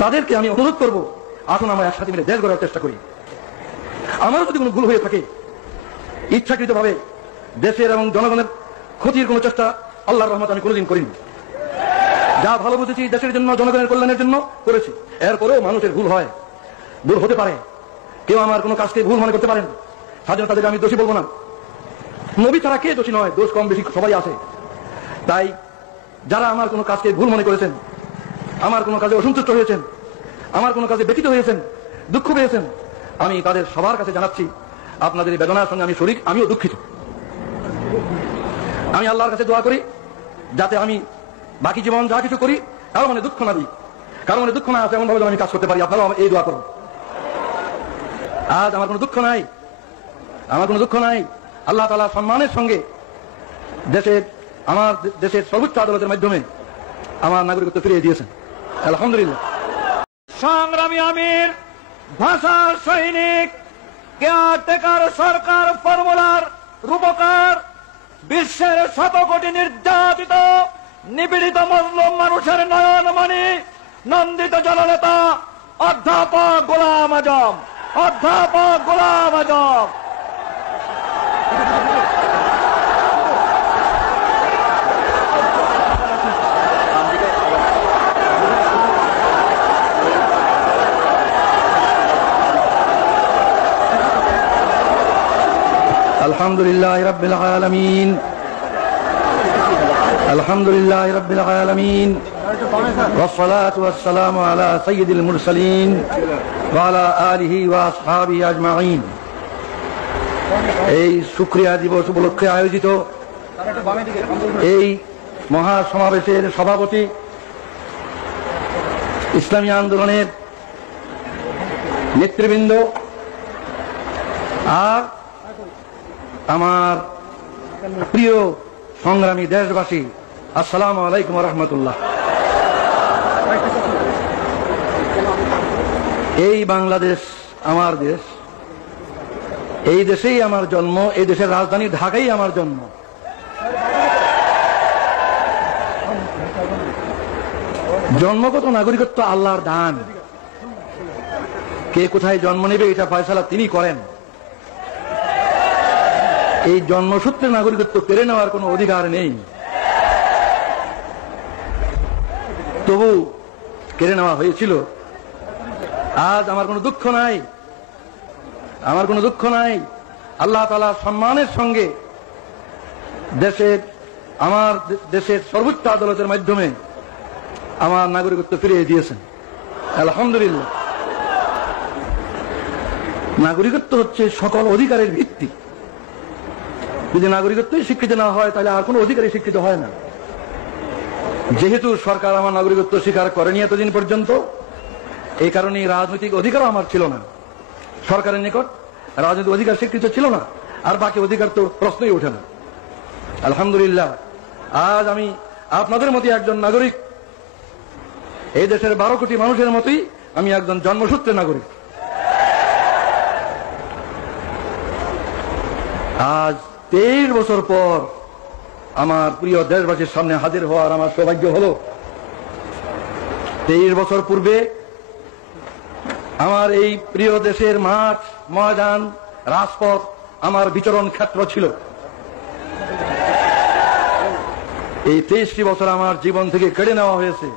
তাদেরকে আমি অনুরোধ করব, আসুন আমরা একসাথে মিলে দেশ গড়ার চেষ্টা করি। আমারও যদি কোনো ভুল হয়ে থাকে, ইচ্ছাকৃতভাবে দেশের এবং জনগণের ক্ষতির কোনো চেষ্টা আল্লাহর রহমত আমি কোনোদিন করিনি। যা ভালো বুঝেছি দেশের জন্য, জনগণের কল্যাণের জন্য করেছি। এরপরেও মানুষের ভুল হয়, ভুল হতে পারে। কেউ আমার কোনো কাজকে ভুল মনে করতে পারেন, সাধারণ তাদের আমি দোষী বলবো না। নবী ছাড়া কে দোষী নয়, দোষ কম বেশি সবাই আছে। তাই যারা আমার কোনো কাজকে ভুল মনে করেছেন, আমার কোনো কাজে অসন্তুষ্ট হয়েছেন, আমার কোনো কাজে ব্যথিত হয়েছেন, দুঃখ পেয়েছেন, আমি তাদের সবার কাছে জানাচ্ছি আপনাদের এই বেদনার সঙ্গে আমি শরীক, আমিও দুঃখিত। আমি আল্লাহর কাছে দোয়া করি যাতে আমি বাকি জীবন যা কিছু করি কারো মনে দুঃখ না দিই, কারো মনে দুঃখ না আসে এমন ভাবে আমি কাজ করতে পারি। আপনারাও এই দোয়া করুন। আজ আমার কোনো দুঃখ নাই, আমার কোনো দুঃখ নাই। আল্লাহ তাআলা সম্মানের সঙ্গে আমার দেশের সর্বোচ্চ আদালতের মাধ্যমে আমার নাগরিকত্ব ফিরিয়ে দিয়েছেন, আলহামদুলিল্লাহ। সংগ্রামী আমির, ভাষার সৈনিক, কেয়ারটেকার সরকার ফর্মুলার রূপকার, বিশ্বের শত কোটি নির্যাতিত নিপীড়িত মজলুম মানুষের নয়নমণি, নন্দিত জননেতা অধ্যাপক গোলাম আজম, অধ্যাপক গোলাম আজম। আলহামদুলিল্লাহ রাব্বিল আলামিন, আলহামদুলিল্লাহ রাব্বিল আলামিন, ওয়াসসালাতু ওয়াসসালামু আলা সাইয়্যিদিল মুরসালিন ওয়া আলা আলিহি ওয়া আসহাবিহি আজমাইন। এই শুকরিয়া দিবস উপলক্ষে আয়োজিত এই মহাসমাবেশের সভাপতি, ইসলামী আন্দোলনের নেতৃবৃন্দ, আর আমার প্রিয় সংগ্রামী দেশবাসী, আসসালামু আলাইকুম ওয়া রাহমাতুল্লাহ। এই বাংলাদেশ আমার দেশ, এই দেশেই আমার জন্ম, এই দেশের রাজধানী ঢাকাই আমার জন্ম। জন্মগত নাগরিকত্ব আল্লাহর দান, কে কোথায় জন্ম নেবে এটা ফয়সালা তিনি করেন। এই জন্মসূত্রে নাগরিকত্ব কেড়ে নেওয়ার কোনো অধিকার নেই, তবু কেড়ে নেওয়া হয়েছিল। আজ আমার কোনো দুঃখ নাই, আমার কোনো দুঃখ নাই। আল্লাহ তাআলা সম্মানের সঙ্গে আমার দেশের সর্বোচ্চ আদালতের মাধ্যমে আমার নাগরিকত্ব ফিরিয়ে দিয়েছেন, আলহামদুলিল্লাহ। নাগরিকত্ব হচ্ছে সকল অধিকারের ভিত্তি। যদি নাগরিকত্বই স্বীকৃতি না হয় তাহলে আর কোনো অধিকারই স্বীকৃত হয় না। যেহেতু সরকার আমার নাগরিকত্ব স্বীকার করেনি এতদিন পর্যন্ত, এই কারণে রাজনৈতিক অধিকারও আমার ছিল না, সরকারের নিকট রাজনৈতিক অধিকার স্বীকৃত ছিল না, আর বাকি অধিকার তো প্রশ্নই ওঠে না। আলহামদুলিল্লাহ, আজ আমি আপনাদের মতো একজন নাগরিক, এই দেশের 12 কোটি মানুষের মতোই আমি একজন জন্মসূত্রে নাগরিক। আজ 23 বছর পর আমার প্রিয় দেশবাসীর সামনে হাজির হওয়ার আমার সৌভাগ্য হলো। 23 বছর পূর্বে আমার এই প্রিয় দেশের মাঠ, ময়দান, রাজপথ আমার বিচরণ ক্ষেত্র ছিল। এই 23টি বছর আমার জীবন থেকে কেড়ে নেওয়া হয়েছে।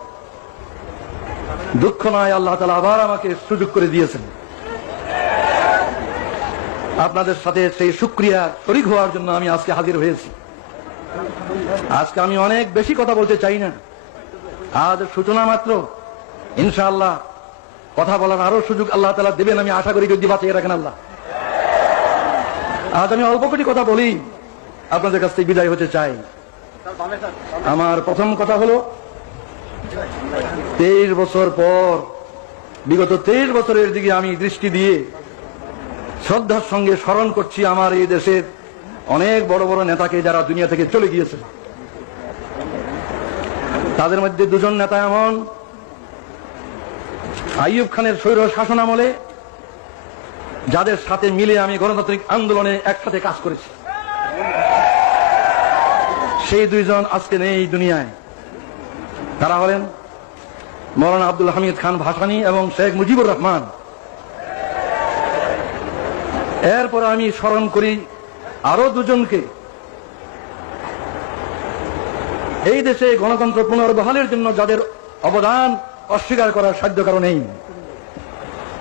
দুঃখ নয়, আল্লাহ তাআলা আবার আমাকে সুযোগ করে দিয়েছেন। আপনাদের সাথে সেই শুকরিয়া শরীক হওয়ার জন্য আমি আজকে হাজির হয়েছি। আজকে আমি অনেক বেশি কথা বলতে চাই না, আজ সূচনা মাত্র। ইনশাআল্লাহ কথা বলার আরো সুযোগ আল্লাহ তাআলা দেবেন, আমি আশা করি, যদি বাঁচিয়ে রাখেন আল্লাহ। আজ আমি অল্প কটি কথা বলি, আপনাদের কাছ থেকে বিদায় হতে চাই। আমার প্রথম কথা হলো, 23 বছর পর, বিগত 23 বছরের দিকে আমি দৃষ্টি দিয়ে শ্রদ্ধার সঙ্গে স্মরণ করছি আমার এই দেশের অনেক বড় বড় নেতাকে যারা দুনিয়া থেকে চলে গিয়েছে। তাদের মধ্যে 2 জন নেতা এমন, আইয়ুব খানের স্বৈর শাসন আমলে যাদের সাথে মিলে আমি গণতান্ত্রিক আন্দোলনে একসাথে কাজ করেছি, সেই 2 জন আজকে নেই দুনিয়ায়। তারা হলেন মৌলানা আব্দুল হামিদ খান ভাসানী এবং শেখ মুজিবুর রহমান। এরপর আমি স্মরণ করি আরো দুজনকে। এই দেশে গণতন্ত্র পুনর্বহালের জন্য যাদের অবদান অস্বীকার করার সাধ্য কারণ নেই,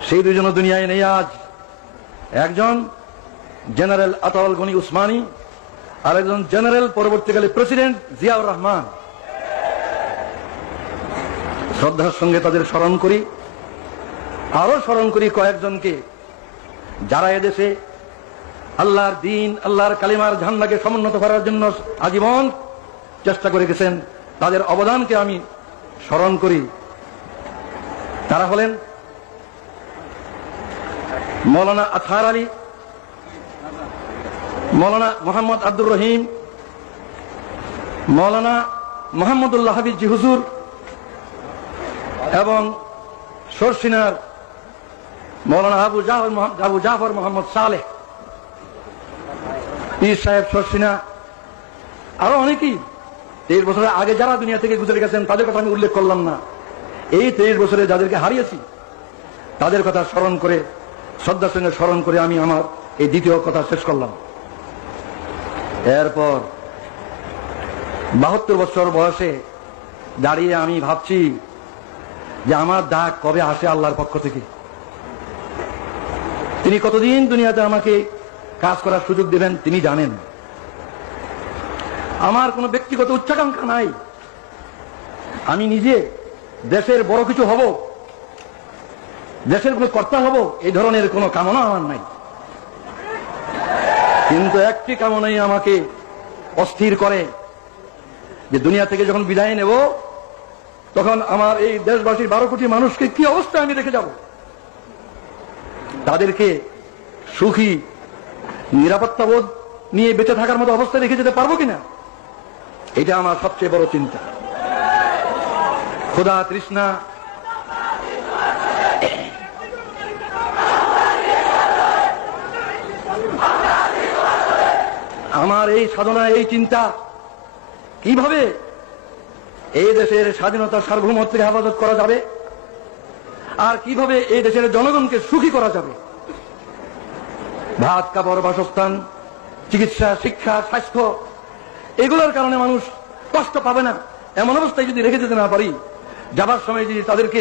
সেই দুজন দুনিয়ায় নেই আজ। একজন জেনারেল আতাউল গনি উসমানী, আর একজন জেনারেল পরবর্তীকালে প্রেসিডেন্ট জিয়াউর রহমান। শ্রদ্ধার সঙ্গে তাদের স্মরণ করি। আরো স্মরণ করি কয়েকজনকে যারা এদেশে আল্লাহর দিন, আল্লাহর কালিমার ঝান্ডাকে সমুন্নত করার জন্য আজীবন চেষ্টা করে গেছেন। তাদের অবদানকে আমি স্মরণ করি। তারা হলেন মৌলানা আতহার আলী, মৌলানা মোহাম্মদ আব্দুর রহিম, মৌলানা মোহাম্মদুল্লাহ হাফিজ জি হুজুর এবং সরসিনার মৌলানা আবু জাফর মোহাম্মদ সালেহ, পীর সাহেব সরসিনা, আরো অনেকেই 23 বছরের আগে যারা দুনিয়া থেকে গুজরে গেছেন তাদের কথা আমি উল্লেখ করলাম না। এই 23 বছরে যাদেরকে হারিয়েছি তাদের কথা স্মরণ করে, শ্রদ্ধার সঙ্গে স্মরণ করে আমি আমার এই দ্বিতীয় কথা শেষ করলাম। এরপর 72 বছর বয়সে দাঁড়িয়ে আমি ভাবছি যে আমার ডাক কবে আসে আল্লাহর পক্ষ থেকে। তিনি কতদিন দুনিয়াতে আমাকে কাজ করার সুযোগ দেবেন তিনি জানেন। আমার কোনো ব্যক্তিগত উচ্চাকাঙ্ক্ষা নাই। আমি নিজে দেশের বড় কিছু হব, দেশের কোনো কর্তা হব, এই ধরনের কোনো কামনা আমার নাই। কিন্তু একটি কামনাই আমাকে অস্থির করে যে দুনিয়া থেকে যখন বিদায় নেব তখন আমার এই দেশবাসীর 12 কোটি মানুষকে কি অবস্থায় আমি রেখে যাব, তাদেরকে সুখী নিরাপত্তাবোধ নিয়ে বেঁচে থাকার মতো অবস্থায় রেখে যেতে পারবো কিনা, এটা আমার সবচেয়ে বড় চিন্তা। ক্ষুধা তৃষ্ণা আমার এই সাধনা, এই চিন্তা কিভাবে এই দেশের স্বাধীনতা সার্বভৌমত্বের হেফাজত করা যাবে আর কিভাবে এই দেশের জনগণকে সুখী করা যাবে। ভাত কাপড় বাসস্থান চিকিৎসা শিক্ষা স্বাস্থ্য এগুলোর কারণে মানুষ কষ্ট পাবে না এমন অবস্থায় যদি রেখে যেতে না পারি, যাবার সময় যদি তাদেরকে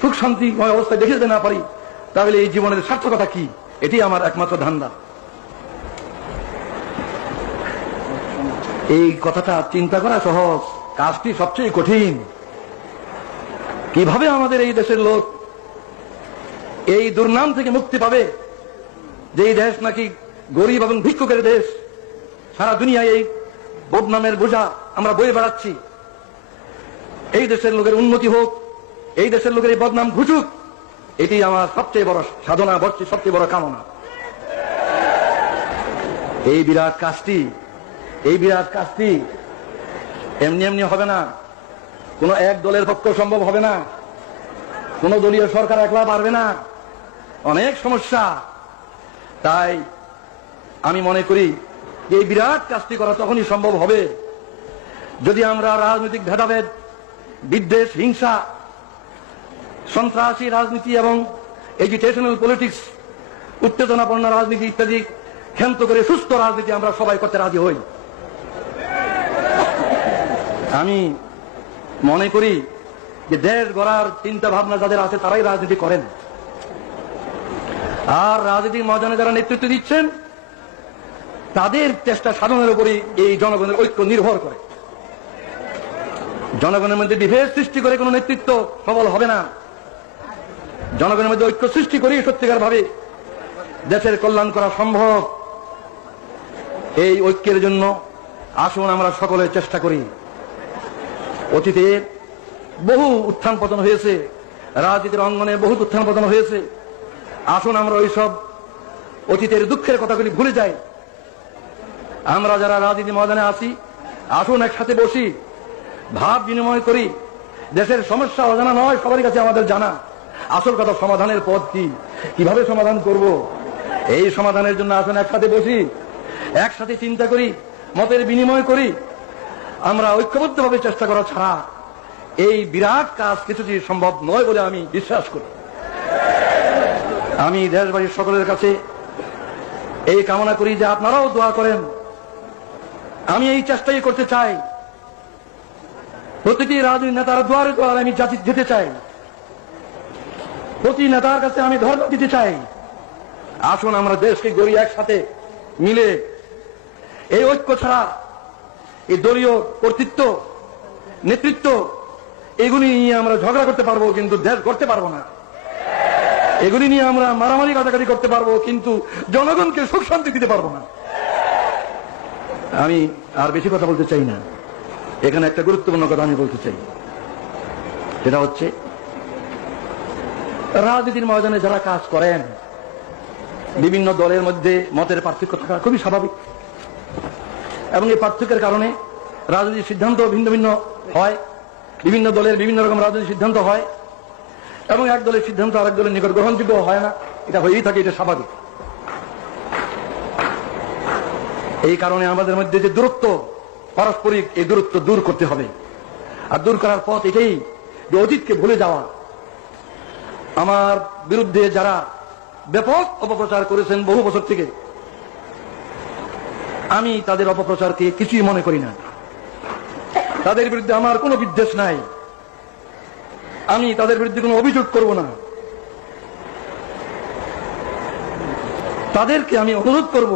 সুখ শান্তিময় অবস্থায় রেখে যেতে না পারি তাহলে এই জীবনের সার্থকতা কি, এটি আমার একমাত্র ধান্দা। এই কথাটা চিন্তা করা সহজ, কাজটি সবচেয়ে কঠিন। কিভাবে আমাদের এই দেশের লোক এই দুর্নাম থেকে মুক্তি পাবে যে এই দেশ নাকি গরিব এবং ভিক্ষুকের দেশ, সারা দুনিয়ায় এই বদনামের বোঝা আমরা বয়ে বেড়াচ্ছি। এই দেশের লোকের উন্নতি হোক, এই দেশের লোকের এই বদনাম ঘুচুক, এটি আমার সবচেয়ে বড় সাধনা, সবচেয়ে বড় কামনা। এই বিরাট কাজটি এমনি এমনি হবে না, কোন এক দলের পক্ষে সম্ভব হবে না, কোন দলীয় সরকার একলা পারবে না, অনেক সমস্যা। তাই আমি মনে করি যে এই বিরাট কাজটি করা তখনই সম্ভব হবে যদি আমরা রাজনৈতিক ভেদাভেদ, বিদ্বেষ, হিংসা, সন্ত্রাসী রাজনীতি এবং এজিটেশনাল পলিটিক্স, উত্তেজনাপূর্ণ রাজনীতি ইত্যাদি ক্ষান্ত করে সুস্থ রাজনীতি আমরা সবাই করতে রাজি হই। আমি মনে করি যে দেশ গড়ার চিন্তা ভাবনা যাদের আছে তারাই রাজনীতি করেন, আর রাজনীতির ময়দানে যারা নেতৃত্ব দিচ্ছেন তাদের চেষ্টা সাধনের উপরই এই জনগণের ঐক্য নির্ভর করে। জনগণের মধ্যে বিভেদ সৃষ্টি করে কোন নেতৃত্ব সফল হবে না। জনগণের মধ্যে ঐক্য সৃষ্টি করেই সত্যিকার ভাবে দেশের কল্যাণ করা সম্ভব। এই ঐক্যের জন্য আসুন আমরা সকলে চেষ্টা করি। অতীতে বহু উত্থান পতন হয়েছে, রাজনীতির অঙ্গনে বহু উত্থান পতন হয়েছে। আসুন আমরা ওইসব অতীতের দুঃখের কথাগুলি ভুলে যাই। আমরা যারা রাজনীতি ময়দানে আছি আসুন একসাথে বসি, ভাব বিনিময় করি। দেশের সমস্যা অজানা নয়, সবার কাছে আমাদের জানা। আসল কথা সমাধানের পথ কি, কিভাবে সমাধান করব, এই সমাধানের জন্য আসুন একসাথে বসি, একসাথে চিন্তা করি, মতের বিনিময় করি। আমরা ঐক্যবদ্ধভাবে চেষ্টা করা ছাড়া এই বিরাট কাজ কিছুটি সম্ভব নয় বলে আমি বিশ্বাস করি। আমি দেশবাসীর সকলের কাছে এই কামনা করি যে আপনারাও দোয়া করেন। আমি এই চেষ্টাই করতে চাই, প্রতিটি রাজনৈতিক নেতার দুয়ারে দুয়ারে আমি যেতে চাই, প্রতি নেতার কাছে আমি ধর্ম দিতে চাই। আসুন আমরা দেশকে গড়ি একসাথে মিলে। এই ঐক্য ছাড়া এই দলীয় কর্তৃত্ব, নেতৃত্ব, এগুলি নিয়ে আমরা ঝগড়া করতে পারবো কিন্তু দেশ গড়তে পারবো না। এগুলি নিয়ে আমরা মারামারি কাটাকাটি করতে পারবো কিন্তু জনগণকে সুখ শান্তি দিতে পারবো না। আমি আর বেশি কথা বলতে চাই না। এখানে একটা গুরুত্বপূর্ণ কথা আমি বলতে চাই, সেটা হচ্ছে রাজনীতির ময়দানে যারা কাজ করেন, বিভিন্ন দলের মধ্যে মতের পার্থক্য থাকা খুবই স্বাভাবিক, এবং এই পার্থক্যের কারণে রাজনৈতিক সিদ্ধান্ত ভিন্ন ভিন্ন হয়। বিভিন্ন দলের বিভিন্ন রকম রাজনৈতিক সিদ্ধান্ত হয় এবং এক দলের সিদ্ধান্ত আরেক দলের নিকট গ্রহণযোগ্য হয় না। এটা হয়েই থাকে, এটা স্বাভাবিক। এই কারণে আমাদের মধ্যে যে দূরত্ব, পারস্পরিক এই দূরত্ব দূর করতে হবে। আর দূর করার পথ এটাই যে অতীতকে ভুলে যাওয়া। আমার বিরুদ্ধে যারা ব্যাপক অপপ্রচার করেছেন বহু বছর থেকে, আমি তাদের অপপ্রচারকে কিছুই মনে করি না। তাদের বিরুদ্ধে আমার কোনো বিদ্বেষ নাই, আমি তাদের বিরুদ্ধে কোনো অভিযোগ করব না। তাদেরকে আমি অনুরোধ করব,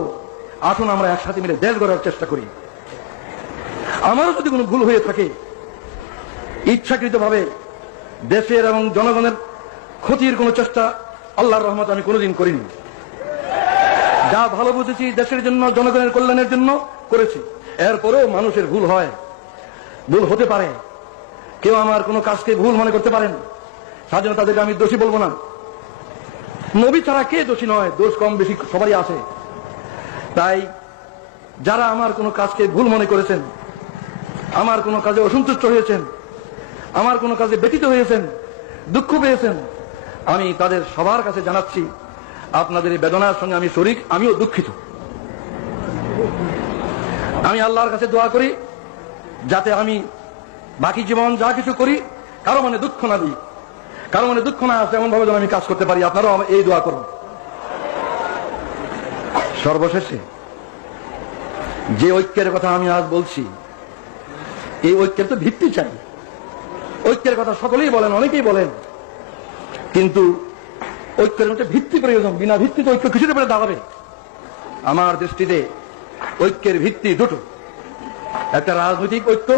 আসুন আমরা একসাথে মিলে দেশ গড়ার চেষ্টা করি। আমারও যদি কোনো ভুল হয়ে থাকে, ইচ্ছাকৃতভাবে দেশের এবং জনগণের ক্ষতির কোনো চেষ্টা আল্লাহর রহমত আমি কোনোদিন করিনি। যা ভালো বুঝেছি দেশের জন্য, জনগণের কল্যাণের জন্য করেছি। এরপরেও মানুষের ভুল হয়, ভুল হতে পারে। কেউ আমার কোনো কাজকে ভুল মনে করতে পারেন, সাধারণ তাদেরকে আমি দোষী বলবো না। নবী ছাড়া কে দোষী নয়? দোষ কম বেশি সবারই আছে। তাই যারা আমার কোনো কাজকে ভুল মনে করেছেন, আমার কোনো কাজে অসন্তুষ্ট হয়েছেন, আমার কোনো কাজে ব্যতীত হয়েছেন, দুঃখ পেয়েছেন, আমি তাদের সবার কাছে জানাচ্ছি আপনাদের এই বেদনার সঙ্গে আমি শরীক, আমিও দুঃখিত। আমি আল্লাহর কাছে দোয়া করি যাতে আমি বাকি জীবন যা কিছু করি কারো মনে দুঃখ না দিই, কারো মনে দুঃখ না আসে এমন ভাবে যেন আমি কাজ করতে পারি। আপনারাও এই দোয়া করুন। সর্বশেষে যে ঐক্যের কথা আমি আজ বলছি, এই ঐক্যের তো ভিত্তি চাই। ঐক্যের কথা সকলেই বলেন, অনেকেই বলেন, কিন্তু ঐক্যের মধ্যে ভিত্তি প্রয়োজন। বিনা ভিত্তিতে ঐক্য কিছুতে পেরে দাঁড়াবে। আমার দৃষ্টিতে ঐক্যের ভিত্তি দুটো, একটা রাজনৈতিক ঐক্য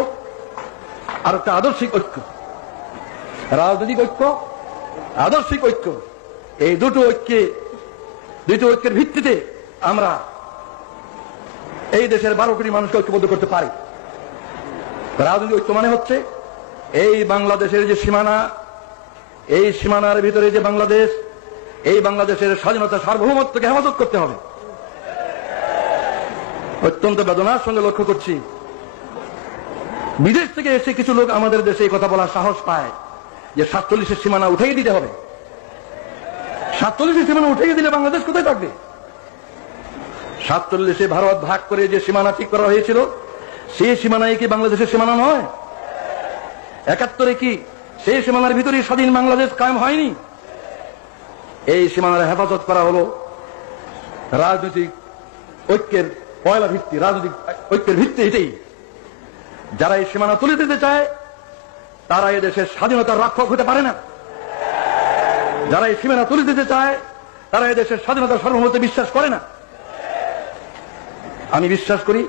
আর একটা আদর্শিক ঐক্য। রাজনৈতিক ঐক্য, আদর্শিক ঐক্য, এই দুটো ঐক্যের ভিত্তিতে আমরা এই দেশের 12 কোটি মানুষকে ঐক্যবদ্ধ করতে পারি। রাজনৈতিক ঐক্য মানে হচ্ছে এই বাংলাদেশের যে সীমানা, এই সীমানার ভিতরে যে বাংলাদেশ, এই বাংলাদেশের স্বাধীনতা, সার্বভৌমত্বকে হেফাজত করতে হবে। অত্যন্ত বেদনার সঙ্গে লক্ষ্য করছি, বিদেশ থেকে এসে কিছু লোক আমাদের দেশে এই কথা বলার সাহস পায় যে 47-এর সীমানা উঠিয়ে দিতে হবে। 47-এর সীমানা উঠিয়ে দিলে বাংলাদেশ কোথায় থাকবে? 47-এ ভারত ভাগ করে যে সীমানা ঠিক করা হয়েছিল, সেই সীমানায় কি বাংলাদেশের সীমানা নয়? 71-এ কি সেই সীমানার ভিতরে স্বাধীন বাংলাদেশ কায়েম হয়নি? এই সীমানার হেফাজত করা হলো রাজনৈতিক ঐক্যের পয়লা ভিত্তি। রাজনৈতিক ঐক্যের ভিত্তি এটাই। যারা এই সীমানা তুলে দিতে চায় তারা এই দেশের স্বাধীনতার রক্ষক হতে পারে না। যারা এই সীমানা তুলে দিতে চায় তারা এই দেশের স্বাধীনতার সার্বভৌমত্বে বিশ্বাস করে না। আমি বিশ্বাস করি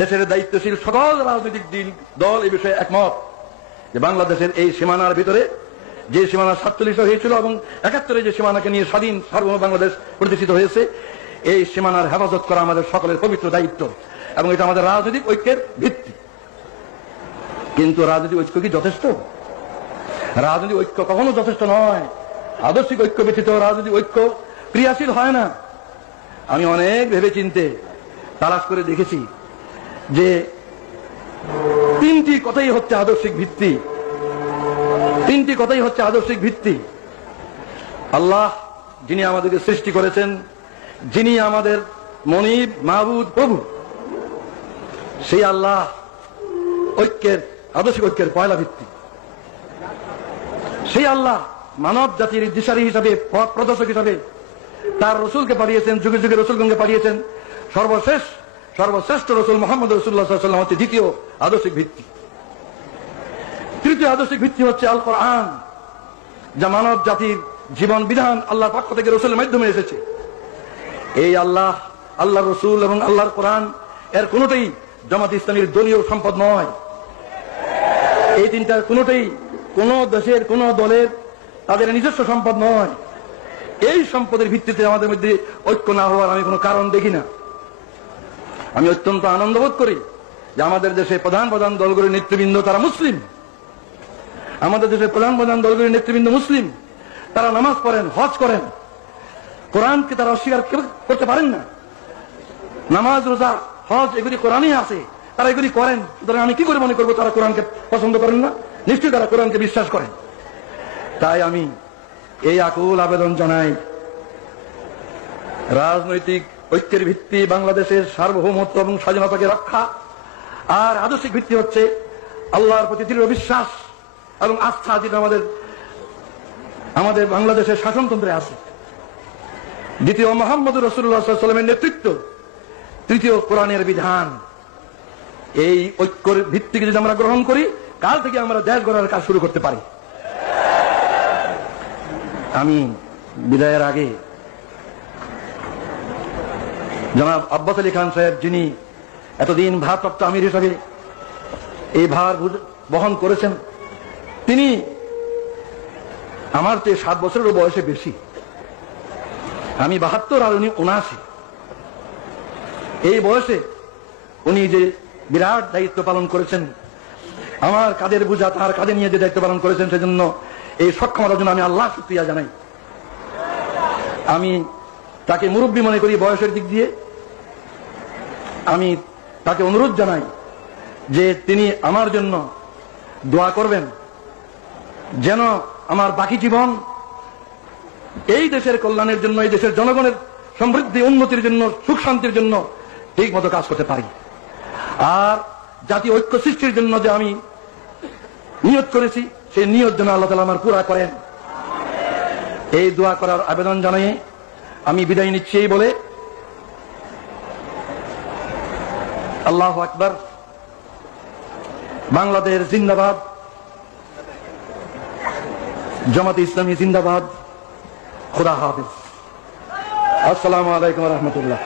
দেশের দায়িত্বশীল সকল রাজনৈতিক দল এই বিষয়ে একমত যে বাংলাদেশের এই সীমানার ভিতরে যে সীমানা 47 হয়েছিল এবং 71-এ যে সীমানাকে নিয়ে স্বাধীন সার্বভৌম বাংলাদেশ প্রতিষ্ঠিত হয়েছে, এই সীমানার হেফাজত করা আমাদের সকলের পবিত্র দায়িত্ব এবং এটা আমাদের রাজনৈতিক ঐক্যের ভিত্তি। কিন্তু রাজনৈতিক ঐক্য কি যথেষ্ট? রাজনৈতিক ঐক্য কখনো যথেষ্ট নয়। আদর্শিক ঐক্য ব্যতীত রাজনৈতিক ঐক্য ক্রিয়াশীল হয় না। আমি অনেক ভেবে চিন্তে তালাশ করে দেখেছি যে 3টি কথাই হচ্ছে আদর্শিক ভিত্তি। 3টি কথাই হচ্ছে আদর্শিক ভিত্তি। আল্লাহ যিনি আমাদেরকে সৃষ্টি করেছেন, যিনি আমাদের মনিব, মাহবুদ, প্রভু, সেই আল্লাহ ঐক্যের, আদর্শিক ঐক্যের পয়লা ভিত্তি। সেই আল্লাহ মানব জাতির দিশারি হিসাবে, পথ প্রদর্শক হিসাবে তার রসুলকে পাঠিয়েছেন, যুগে যুগে রসুলগণকে পাঠিয়েছেন। সর্বশ্রেষ্ঠ রসুল মোহাম্মদ রাসূলুল্লাহ সাল্লাল্লাহু আলাইহি ওয়াসাল্লাম হচ্ছে দ্বিতীয় আদর্শিক ভিত্তি। তৃতীয় আদর্শিক ভিত্তি হচ্ছে আল কোরআন, যা মানব জাতির জীবন বিধান আল্লাহর পক্ষ থেকে রসুলের মাধ্যমে এসেছে। এই আল্লাহর রসুল এবং আল্লাহর কোরআন এর কোনোটাই জামাত ইসলামীর দলীয় সম্পদ নয়। এই তিনটার কোনোটাই কোন দেশের কোন দলের তাদের নিজস্ব সম্পদ নয়। এই সম্পদের ভিত্তিতে আমাদের মধ্যে ঐক্য না হওয়ার আমি কোনো কারণ দেখি না। আমি অত্যন্ত আনন্দ বোধ করি যে আমাদের দেশে প্রধান প্রধান দলগুলির নেতৃবৃন্দ তারা মুসলিম। আমাদের দেশের প্রধান প্রধান দলগুলির নেতৃবৃন্দ মুসলিম। তারা নামাজ পড়েন, হজ করেন, কোরআনকে তারা অস্বীকার করতে পারেন না। নামাজ, রোজা, হজ এগুলি কোরআনই আছে, তারা এগুলি করেন। সুতরাং আমি কি করে মনে করবো তারা কোরআনকে পছন্দ করেন না? নিশ্চয়ই তারা কোরআনকে বিশ্বাস করেন। তাই আমি এই আকুল আবেদন জানাই, রাজনৈতিক ঐক্যের ভিত্তি বাংলাদেশের সার্বভৌমত্ব এবং স্বাধীনতাকে রক্ষা, আর আদর্শিক ভিত্তি হচ্ছে আল্লাহর প্রতি দৃঢ় বিশ্বাস এবং আস্থা, যেটা আমাদের বাংলাদেশের শাসনতন্ত্রে আছে। দ্বিতীয় মুহাম্মদ রাসূলুল্লাহ সাল্লাল্লাহু আলাইহি ওয়াসাল্লামের নেতৃত্ব, তৃতীয় কোরআনের বিধান। এই ঐক্যের ভিত্তিকে যদি আমরা গ্রহণ করি, কাল থেকে আমরা দেশ গড়ার কাজ শুরু করতে পারি। আমি বিদায়ের আগে জনাব আব্বাস আলী খান সাহেব, যিনি এতদিন ভারপ্রাপ্ত আমির হিসাবে এই ভার বহন করেছেন, তিনি আমার চেয়ে 7 বছরের বয়সে বেশি। আমি 72 আর উনি 79। এই বয়সে উনি যে বিরাট দায়িত্ব পালন করেছেন, আমার কাঁধের বোঝা তার কাঁধে নিয়ে যে দায়িত্ব পালন করেছেন, সেজন্য এই সক্ষমতার জন্য আমি আল্লাহ শুকরিয়া জানাই। আমি তাকে মুরব্বী মনে করি বয়সের দিক দিয়ে। আমি তাকে অনুরোধ জানাই যে তিনি আমার জন্য দোয়া করবেন, যেন আমার বাকি জীবন এই দেশের কল্যাণের জন্য, এই দেশের জনগণের সমৃদ্ধি উন্নতির জন্য, সুখ শান্তির জন্য ঠিক মতো কাজ করতে পারি। আর জাতীয় ঐক্য সৃষ্টির জন্য যে আমি নিয়ত করেছি, সেই নিয়ত যেন আল্লাহ তাআলা আমার পুরা করেন। এই দোয়া করার আবেদন জানিয়ে আমি বিদায় নিচ্ছি এই বলে, আল্লাহু আকবার, বাংলাদেশ জিন্দাবাদ, জামাত ইসলামী জিন্দাবাদ, খুদা হাফেজ। আসসালামু আলাইকুম ওয়া রাহমাতুল্লাহ।